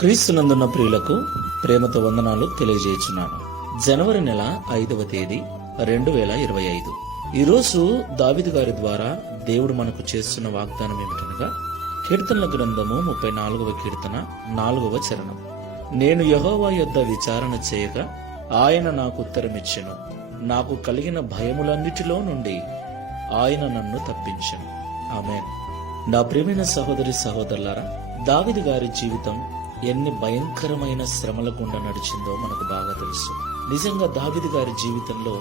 క్రీస్తునందున్న ప్రియులకు ప్రేమతో వందనాలు తెలియజేయుచున్నాను. జనవరి నెల 5వ తేదీ 2025. ఈరోజు దావీదు గారి ద్వారా దేవుడు మనకు చేస్తున్న వాగ్దానం ఏమిటనగా, కీర్తనల గ్రంథము 34వ కీర్తన 4వ చరణం. నేను యెహోవా యొద్ద విచారణ చేయగా ఆయన నాకు ఉత్తరమిచ్చెను. నాకు కలిగిన భయములన్నిటిలో నుండి ఆయన నన్ను తప్పించెను. ఆమేన్. నా ప్రియమైన సహోదరి సహోదరులారా, దావీదు గారి జీవితం ఎన్ని భయంకరమైన శ్రమల గుండా నడిచిందో మనకు బాగా తెలుసు. నిజంగా దావీదు గారి జీవితంలో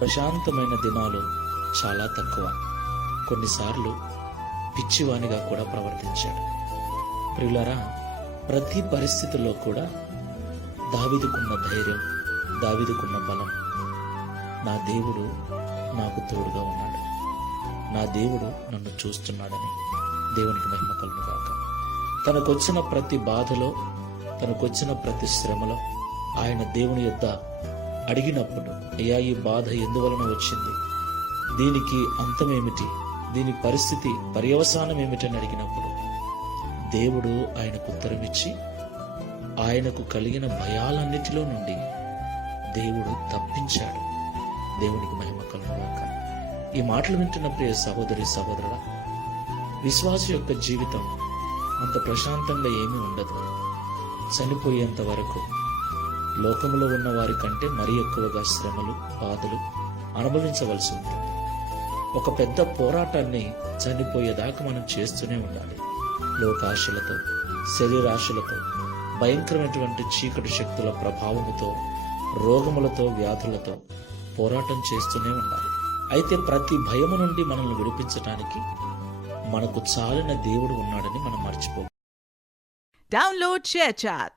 ప్రశాంతమైన దినాలు చాలా తక్కువ. కొన్నిసార్లు పిచ్చివానిగా కూడా ప్రవర్తించాడు. ప్రియులారా, ప్రతి పరిస్థితుల్లో కూడా దావీదుకున్న ధైర్యం, దావీదుకున్న బలం, నా దేవుడు నాకు తోడుగా ఉన్నాడు, నా దేవుడు నన్ను చూస్తున్నాడని దేవునికి మహిమ కలుగును గాక. తనకొచ్చిన ప్రతి బాధలో, తనకొచ్చిన ప్రతి శ్రమలో ఆయన దేవుని యొద్ద అడిగినప్పుడు, అయ్యా ఈ బాధ ఎందువలన వచ్చింది, దీనికి అంతమేమిటి, దీని పరిస్థితి పర్యవసానం ఏమిటని అడిగినప్పుడు దేవుడు ఆయనకు ఉత్తరమిచ్చి ఆయనకు కలిగిన భయాలన్నిటిలో నుండి దేవుడు తప్పించాడు. దేవునికి మహిమ కలుగును గాక. ఈ మాటలు వింటున్న ప్రియ సహోదరి సహోదరుడా, విశ్వాస యొక్క జీవితం అంత ప్రశాంతంగా ఏమీ ఉండదు. చనిపోయేంత వరకు లోకంలో ఉన్న వారి కంటే మరీ ఎక్కువగా శ్రమలు, బాధలు అనుభవించవలసి ఉంటుంది. ఒక పెద్ద పోరాటాన్ని చనిపోయేదాకా మనం చేస్తూనే ఉండాలి. లోకాశలతో, శరీరాశలతో, భయంకరమైనటువంటి చీకటి శక్తుల ప్రభావముతో, రోగములతో, వ్యాధులతో పోరాటం చేస్తూనే ఉండాలి. అయితే ప్రతి భయము నుండి మనల్ని విడిపించడానికి మనకు చాలిన దేవుడు ఉన్నాడని మనం మర్చిపో. Download ShareChat.